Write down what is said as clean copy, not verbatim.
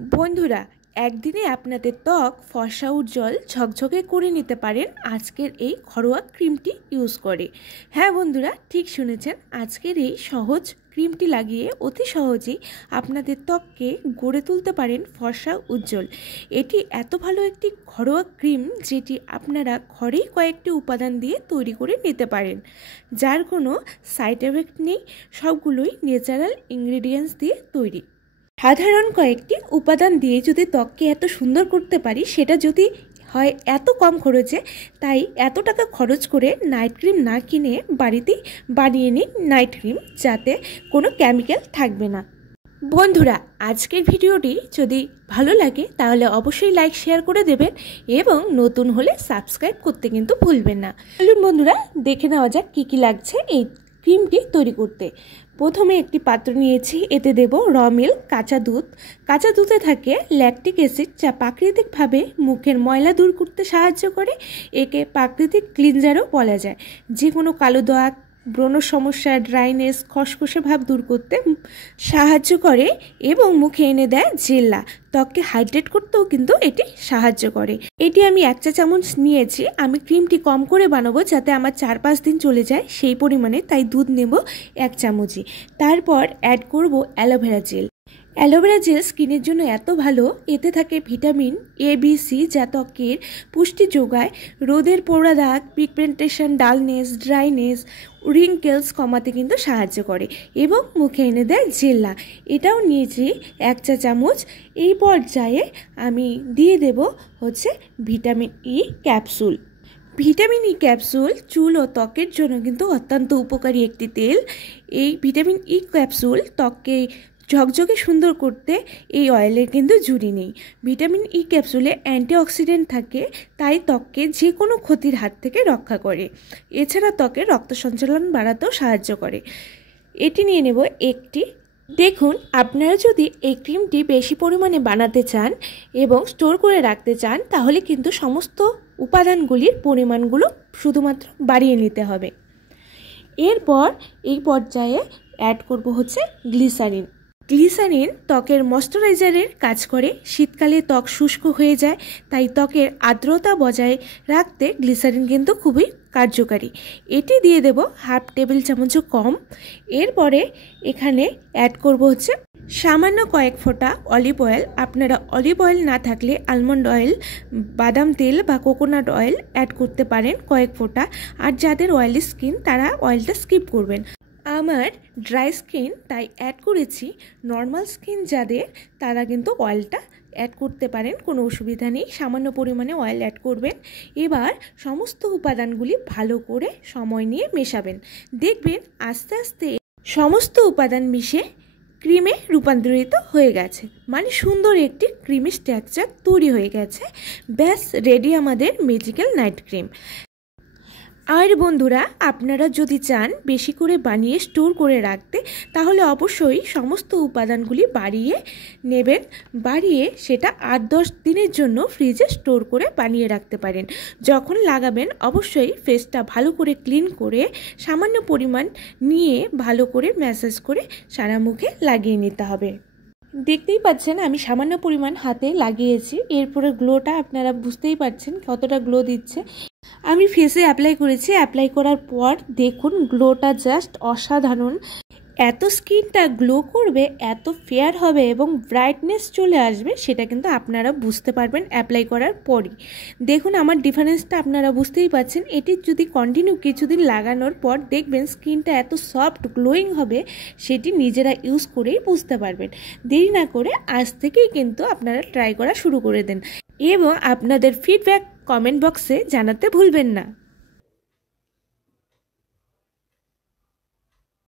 বন্ধুরা, একদিনে আপনাদের ত্বক ফর্সা উজ্জ্বল ঝকঝকে করে নিতে পারেন আজকের এই ঘরোয়া ক্রিমটি ইউজ করে। হ্যাঁ বন্ধুরা, ঠিক শুনেছেন, আজকের এই সহজ ক্রিমটি লাগিয়ে অতি সহজেই আপনাদের ত্বককে গড়ে তুলতে পারেন ফর্সা উজ্জ্বল। এটি এত ভালো একটি ঘরোয়া ক্রিম যেটি আপনারা ঘরেই কয়েকটি উপাদান দিয়ে তৈরি করে নিতে পারেন, যার কোনো সাইড এফেক্ট নেই, সবগুলোই ন্যাচারাল ইনগ্রেডিয়েন্টস দিয়ে তৈরি। সাধারণ কয়েকটি উপাদান দিয়ে যদি ত্বককে এত সুন্দর করতে পারি, সেটা যদি হয় এত কম খরচে, তাই এত টাকা খরচ করে নাইট ক্রিম না কিনে বাড়িতেই বানিয়ে নিন নাইট ক্রিম, যাতে কোনো কেমিক্যাল থাকবে না। বন্ধুরা, আজকের ভিডিওটি যদি ভালো লাগে তাহলে অবশ্যই লাইক শেয়ার করে দেবেন এবং নতুন হলে সাবস্ক্রাইব করতে কিন্তু ভুলবেন না। চলুন বন্ধুরা, দেখে নেওয়া যাক কী কী লাগছে এই ক্রিমটি তৈরি করতে। প্রথমে একটি পাত্র নিয়েছি, এতে দেব র মিল্ক, কাঁচা দুধ। কাঁচা দুধে থাকে ল্যাকটিক অ্যাসিড, যা প্রাকৃতিকভাবে মুখের ময়লা দূর করতে সাহায্য করে। একে প্রাকৃতিক ক্লিনজারও বলা যায়। যে কোনো কালো দাগ, ব্রণ সমস্যা, ড্রাইনেস, খসখসে ভাব দূর করতে সাহায্য করে এবং মুখে এনে দেয় জেল্লা। ত্বককে হাইড্রেট করতেও কিন্তু এটি সাহায্য করে। এটি আমি 1 চা চামচ নিয়েছি। আমি ক্রিমটি কম করে বানাবো যাতে আমার 4-5 দিন চলে যায় সেই পরিমাণে, তাই দুধ নেব 1 চামচই। তারপর অ্যাড করব অ্যালোভেরা জেল। অ্যালোভেরা জেল স্কিনের জন্য এত ভালো, এতে থাকে ভিটামিন এ, বি, সি, যা ত্বকের পুষ্টি যোগায়, রোদের পোড়া দাগ, পিগমেন্টেশন, ডালনেস, ড্রাইনেস, রিঙ্কেলস কমাতে কিন্তু সাহায্য করে এবং মুখে এনে দেয় জেল্লা। এটাও নিয়েছি 1 চা চামচ। এই পর্যায়ে আমি দিয়ে দেব vitamin E capsule. Vitamin E capsule চুল ও ত্বকের জন্য কিন্তু অত্যন্ত উপকারী একটি তেল। এই ভিটামিন ই ক্যাপসুল ত্বককে ঝকঝকে সুন্দর করতে এই অয়েলের কিন্তু জুড়ি নেই। ভিটামিন ই ক্যাপসুলে অ্যান্টিঅক্সিডেন্ট থাকে, তাই ত্বককে যে কোনো ক্ষতির হাত থেকে রক্ষা করে। এছাড়া ত্বকের রক্ত সঞ্চালন বাড়াতেও সাহায্য করে। এটি নিয়ে নেব একটি। দেখুন, আপনারা যদি এই ক্রিমটি বেশি পরিমাণে বানাতে চান এবং স্টোর করে রাখতে চান, তাহলে কিন্তু সমস্ত উপাদানগুলির পরিমাণগুলো শুধুমাত্র বাড়িয়ে নিতে হবে। এরপর এই পর্যায়ে অ্যাড করব গ্লিসারিন। গ্লিসারিন ত্বকের ময়শ্চারাইজারের কাজ করে। শীতকালে ত্বক শুষ্ক হয়ে যায়, তাই ত্বকের আর্দ্রতা বজায় রাখতে গ্লিসারিন কিন্তু খুবই কার্যকারী। এটি দিয়ে দেব 1/2 টেবিল চামচও কম। এরপরে এখানে অ্যাড করব সামান্য কয়েক ফোঁটা অলিভ অয়েল। আপনারা অলিভ অয়েল না থাকলে আলমন্ড অয়েল, বাদাম তেল বা কোকোনাট অয়েল অ্যাড করতে পারেন কয়েক ফোঁটা। আর যাদের অয়েলি স্কিন তারা অয়েলটা স্কিপ করবেন। আমার ড্রাই স্কিন, তাই অ্যাড করেছি। নর্মাল স্কিন যাদের, তারা কিন্তু অয়েলটা অ্যাড করতে পারেন, কোনো অসুবিধা নেই। সামান্য পরিমাণে অয়েল অ্যাড করবেন। এবার সমস্ত উপাদানগুলি ভালো করে সময় নিয়ে মেশাবেন। দেখবেন আস্তে আস্তে সমস্ত উপাদান মিশে ক্রিমে রূপান্তরিত হয়ে গেছে, মানে সুন্দর একটি ক্রিমি স্ট্রাকচার তৈরি হয়ে গেছে। ব্যাস রেডি আমাদের ম্যাজিক্যাল নাইট ক্রিম। আর বন্ধুরা, আপনারা যদি চান বেশি করে বানিয়ে স্টোর করে রাখতে, তাহলে অবশ্যই সমস্ত উপাদানগুলি বাড়িয়ে নেবেন। বাড়িয়ে সেটা 8-10 দিনের জন্য ফ্রিজে স্টোর করে বানিয়ে রাখতে পারেন। যখন লাগাবেন অবশ্যই ফেসটা ভালো করে ক্লিন করে সামান্য পরিমাণ নিয়ে ভালো করে ম্যাসাজ করে সারা মুখে লাগিয়ে নিতে হবে। দেখতেই পাচ্ছেন আমি সামান্য পরিমাণ হাতে লাগিয়েছি। এরপরে গ্লোটা আপনারা বুঝতেই পারছেন কতটা গ্লো দিচ্ছে। আমি ফেসে অ্যাপ্লাই করেছি। অ্যাপ্লাই করার পর দেখুন গ্লোটা জাস্ট অসাধারণ। এত স্কিনটা গ্লো করবে, এত ফেয়ার হবে এবং ব্রাইটনেস চলে আসবে, সেটা কিন্তু আপনারা বুঝতে পারবেন অ্যাপ্লাই করার পরই। দেখুন আমার ডিফারেন্সটা আপনারা বুঝতেই পারছেন। এটি যদি কন্টিনিউ কিছুদিন লাগানোর পর দেখবেন স্কিনটা এত সফট গ্লোয়িং হবে, সেটি নিজেরা ইউজ করেই বুঝতে পারবেন। দেরি না করে আজ থেকেই কিন্তু আপনারা ট্রাই করা শুরু করে দেন এবং আপনাদের ফিডব্যাক কমেন্ট বক্সে জানাতে ভুলবেন না।